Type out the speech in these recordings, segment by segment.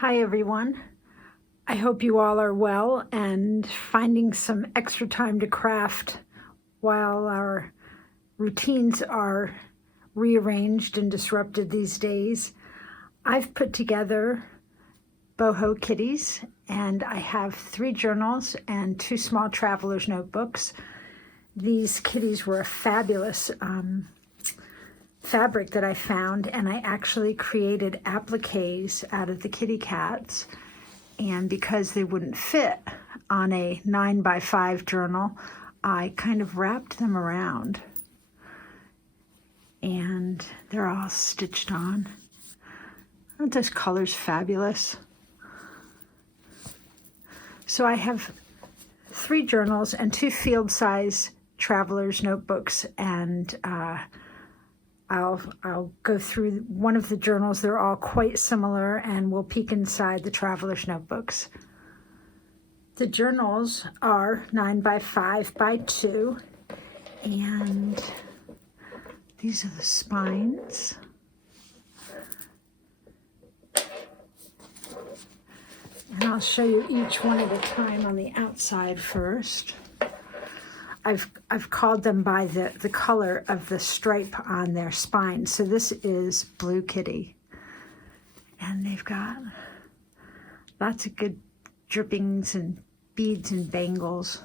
Hi everyone. I hope you all are well and finding some extra time to craft while our routines are rearranged and disrupted these days. I've put together Boho kitties, and I have 3 journals and 2 small traveler's notebooks. These kitties were a fabulous fabric that I found, and I actually created appliques out of the kitty cats. And because they wouldn't fit on a 9x5 journal, I kind of wrapped them around. And they're all stitched on. Aren't those colors fabulous? So I have 3 journals and 2 field-size traveler's notebooks, and I'll go through one of the journals. They're all quite similar, and we'll peek inside the traveler's notebooks. The journals are 9x5x2, and these are the spines. And I'll show you each one at a time on the outside first. I've called them by the color of the stripe on their spine. So this is Blue Kitty. And they've got lots of good drippings and beads and bangles.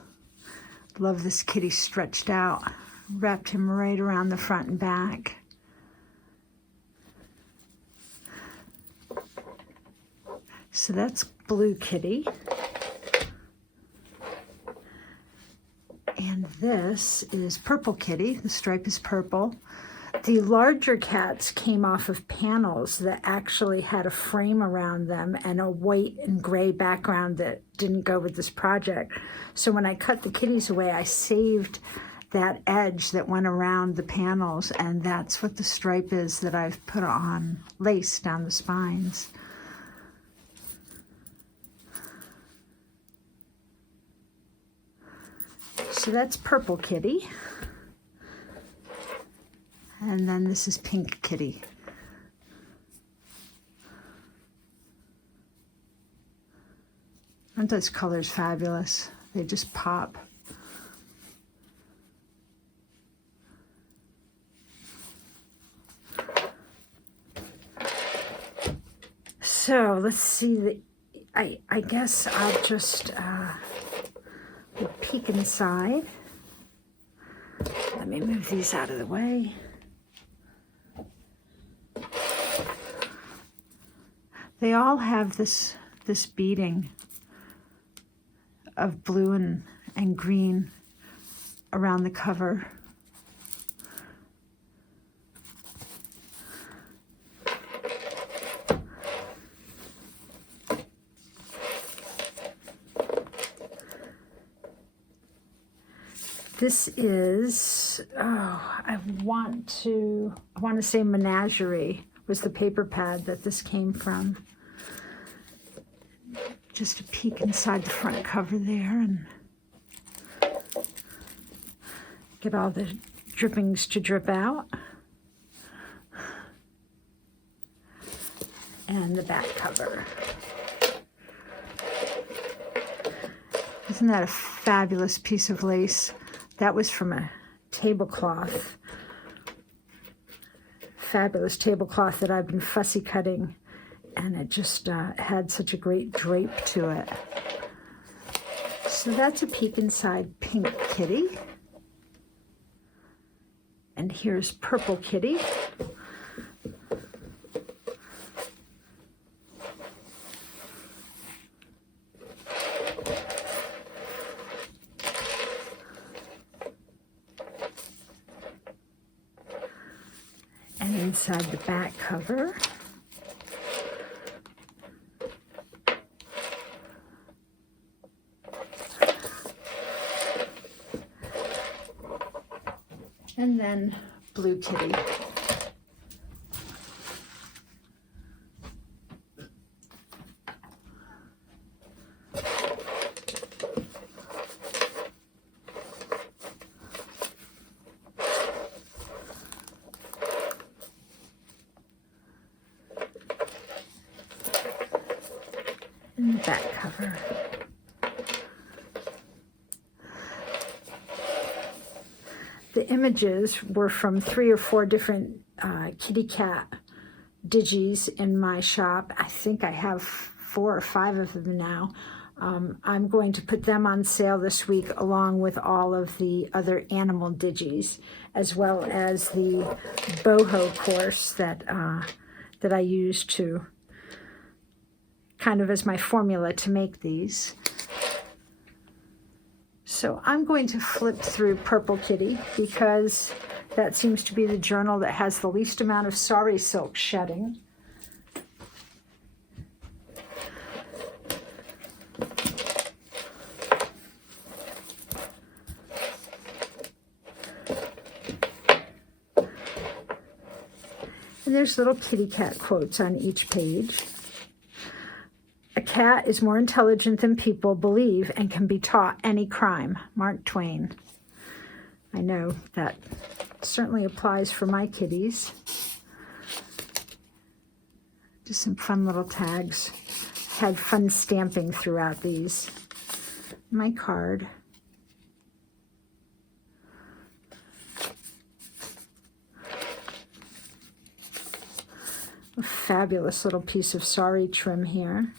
Love this kitty stretched out. Wrapped him right around the front and back. So that's Blue Kitty. And this is Purple Kitty. The stripe is purple. The larger cats came off of panels that actually had a frame around them and a white and gray background that didn't go with this project. So when I cut the kitties away, I saved that edge that went around the panels, and that's what the stripe is that I've put on lace down the spines. So that's Purple Kitty. And then this is Pink Kitty. Aren't those colors fabulous? They just pop. So let's see. I guess I'll just peek inside. Let me move these out of the way. They all have this beading of blue and green around the cover. This is, I want to say Menagerie was the paper pad that this came from. Just a peek inside the front cover there and get all the drippings to drip out. And the back cover. Isn't that a fabulous piece of lace? That was from a tablecloth, fabulous tablecloth that I've been fussy cutting, and it just had such a great drape to it. So that's a peek inside Pink Kitty. And here's Purple Kitty. And inside the back cover, and then Blue Kitty. And the back cover. The images were from 3 or 4 different kitty cat digis in my shop. I think I have 4 or 5 of them now. I'm going to put them on sale this week along with all of the other animal digis, as well as the Boho course that I used to kind of as my formula to make these. So I'm going to flip through Purple Kitty because that seems to be the journal that has the least amount of sari silk shedding. And there's little kitty cat quotes on each page. A cat is more intelligent than people believe and can be taught any crime. Mark Twain. I know that certainly applies for my kitties. Just some fun little tags. Had fun stamping throughout these. My card. A fabulous little piece of sari trim here.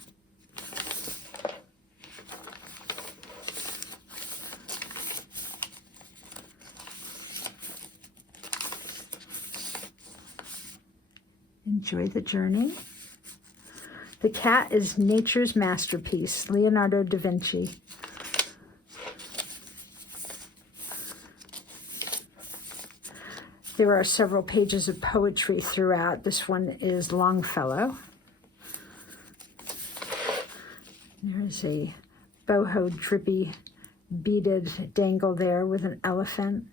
Enjoy the journey. The cat is nature's masterpiece, Leonardo da Vinci. There are several pages of poetry throughout. This one is Longfellow. There's a boho drippy beaded dangle there with an elephant.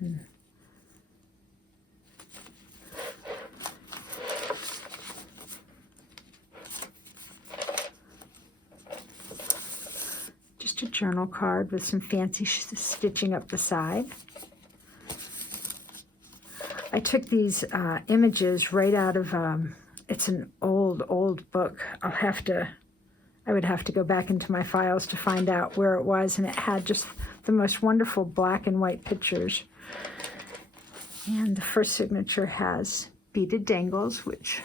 Just a journal card with some fancy stitching up the side. I took these images right out of, it's an old book. I would have to go back into my files to find out where it was, and it had just the most wonderful black and white pictures. And the first signature has beaded dangles, which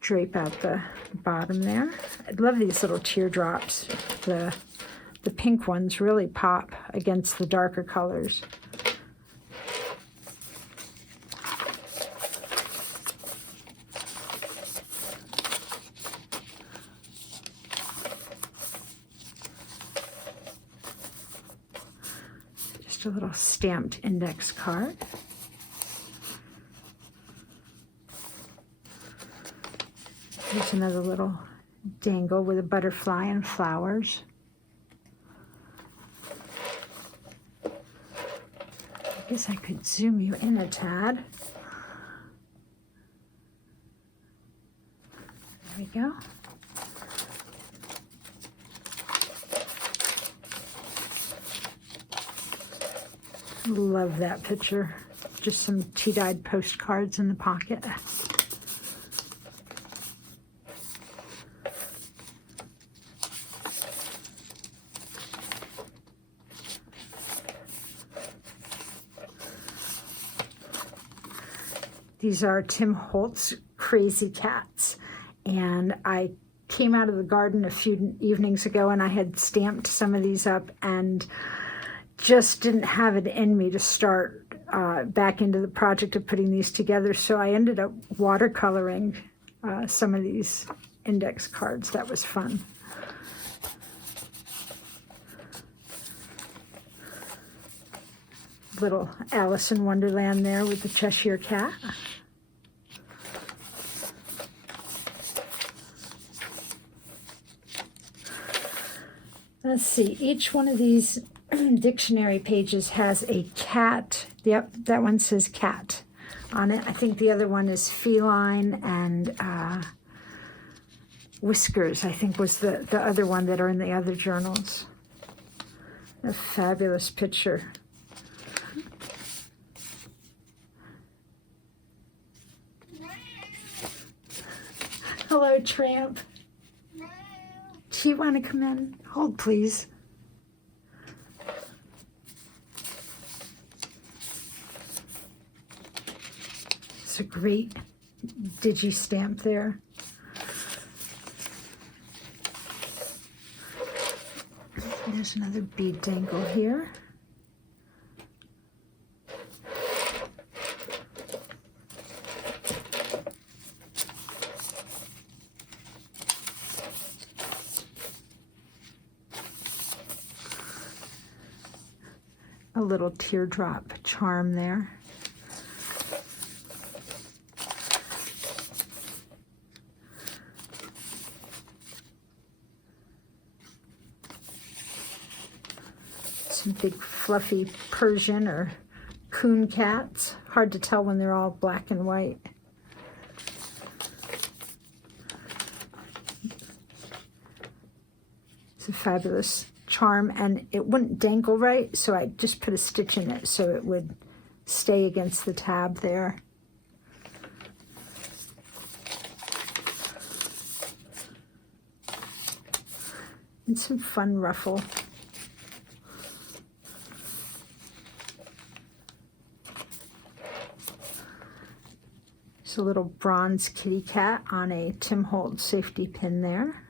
drape out the bottom there. I love these little teardrops. The pink ones really pop against the darker colors. A little stamped index card. Here's another little dangle with a butterfly and flowers. I guess I could zoom you in a tad. There we go. Love that picture. Just some tea-dyed postcards in the pocket. These are Tim Holt's Crazy Cats, and I came out of the garden a few evenings ago and I had stamped some of these up and just didn't have it in me to start back into the project of putting these together, so I ended up watercoloring some of these index cards. That was fun. Little Alice in Wonderland there with the Cheshire Cat. Let's see, each one of these dictionary pages has a cat. Yep, that one says cat on it. I think the other one is feline, and whiskers, I think, was the other one that are in the other journals. A fabulous picture. Hello, Tramp. Do you want to come in? Hold, please. It's a great digi stamp there. There's another bead dangle here. A little teardrop charm there. Some big fluffy Persian or coon cats. Hard to tell when they're all black and white. It's a fabulous charm, and it wouldn't dangle right, so I just put a stitch in it so it would stay against the tab there. And some fun ruffle. There's a little bronze kitty cat on a Tim Holtz safety pin there.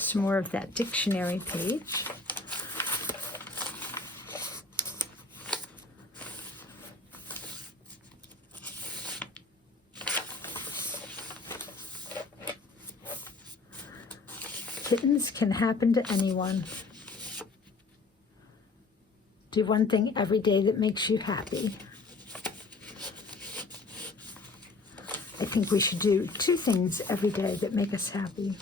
Some more of that dictionary page. Kittens can happen to anyone. Do one thing every day that makes you happy. I think we should do 2 things every day that make us happy.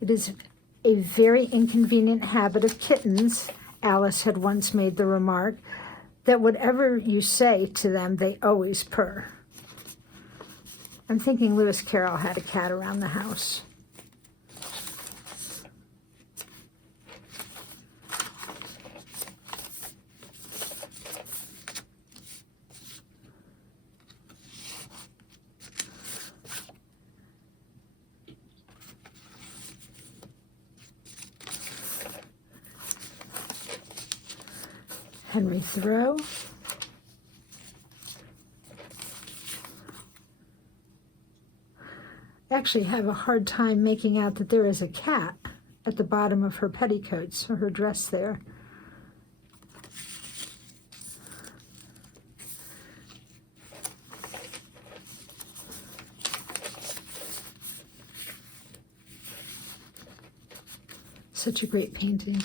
It is a very inconvenient habit of kittens, Alice had once made the remark, that whatever you say to them, they always purr. I'm thinking Lewis Carroll had a cat around the house. Henry Thoreau. I actually have a hard time making out that there is a cat at the bottom of her petticoats or her dress there. Such a great painting.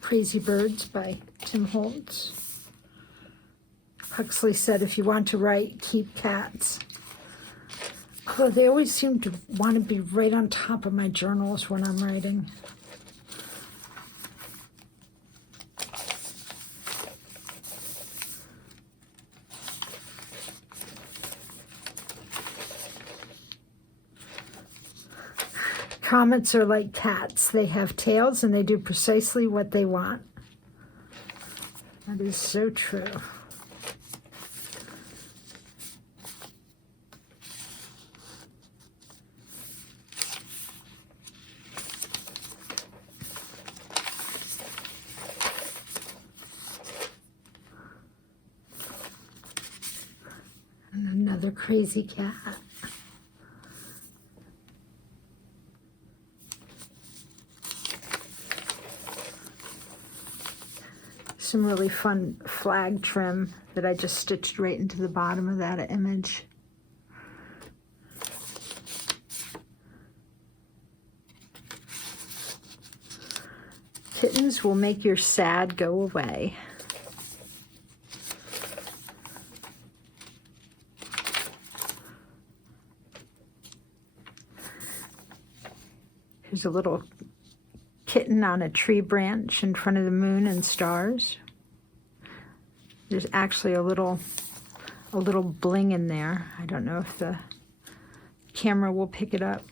Crazy Birds by Tim Holtz. Huxley said, if you want to write, keep cats. Although they always seem to want to be right on top of my journals when I'm writing. Comets are like cats. They have tails and they do precisely what they want. That is so true. And another crazy cat. Some really fun flag trim that I just stitched right into the bottom of that image. Kittens will make your sad go away. There's a little kitten on a tree branch in front of the moon and stars. There's actually a little bling in there. I don't know if the camera will pick it up.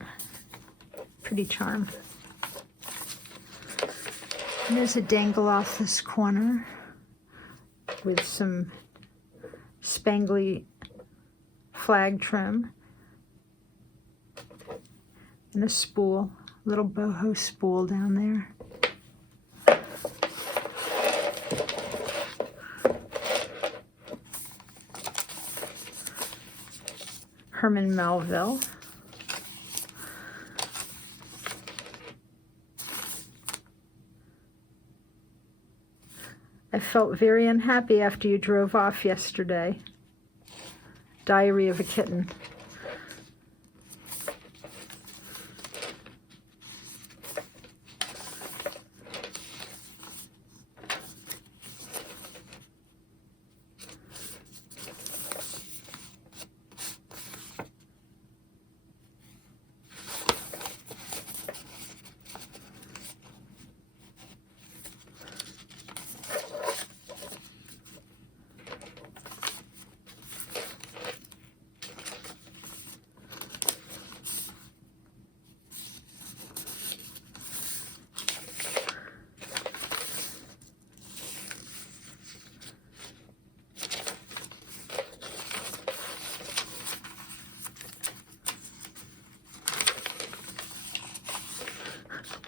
Pretty charm. And there's a dangle off this corner with some spangly flag trim and a spool, little boho spool down there. Herman Melville. I felt very unhappy after you drove off yesterday. Diary of a Kitten.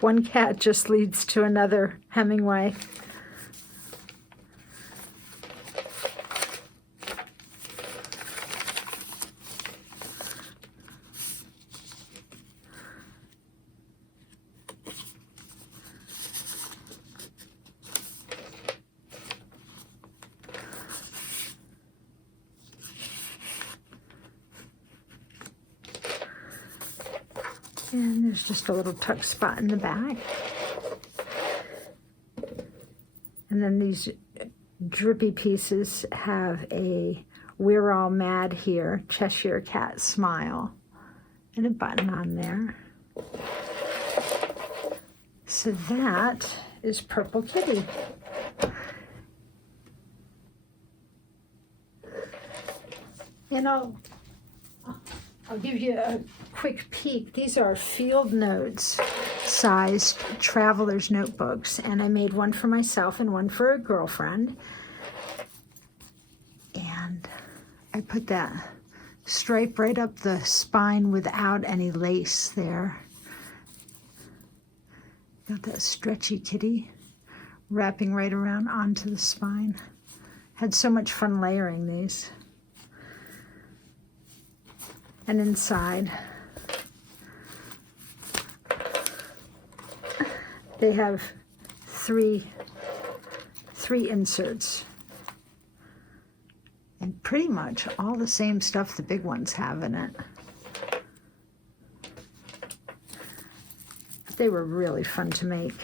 One cat just leads to another Hemingway. And there's just a little tuck spot in the back. And then these drippy pieces have a "We're All Mad Here" Cheshire Cat smile and a button on there. So that is Purple Kitty. And I'll give you a quick peek. These are field notes sized traveler's notebooks, and I made one for myself and one for a girlfriend. And I put that stripe right up the spine without any lace there. Got that stretchy kitty wrapping right around onto the spine. Had so much fun layering these. And inside, they have three inserts. And pretty much all the same stuff the big ones have in it. But they were really fun to make.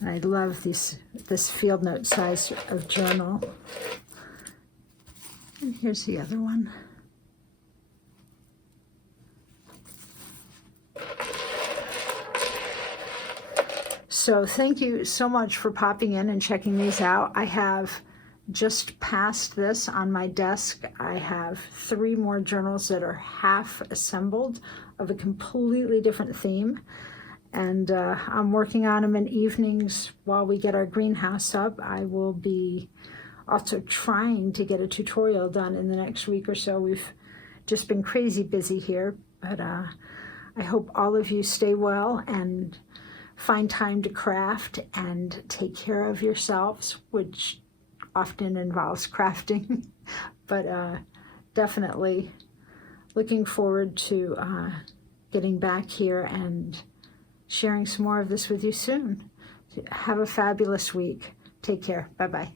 And I love this field note size of journal. And here's the other one. So thank you so much for popping in and checking these out. I have just past this on my desk. I have 3 more journals that are half assembled of a completely different theme. And I'm working on them in evenings while we get our greenhouse up. I will be also trying to get a tutorial done in the next week or so. We've just been crazy busy here, but I hope all of you stay well and find time to craft and take care of yourselves, which often involves crafting. But definitely looking forward to getting back here and sharing some more of this with you soon. Have a fabulous week. Take care. Bye-bye.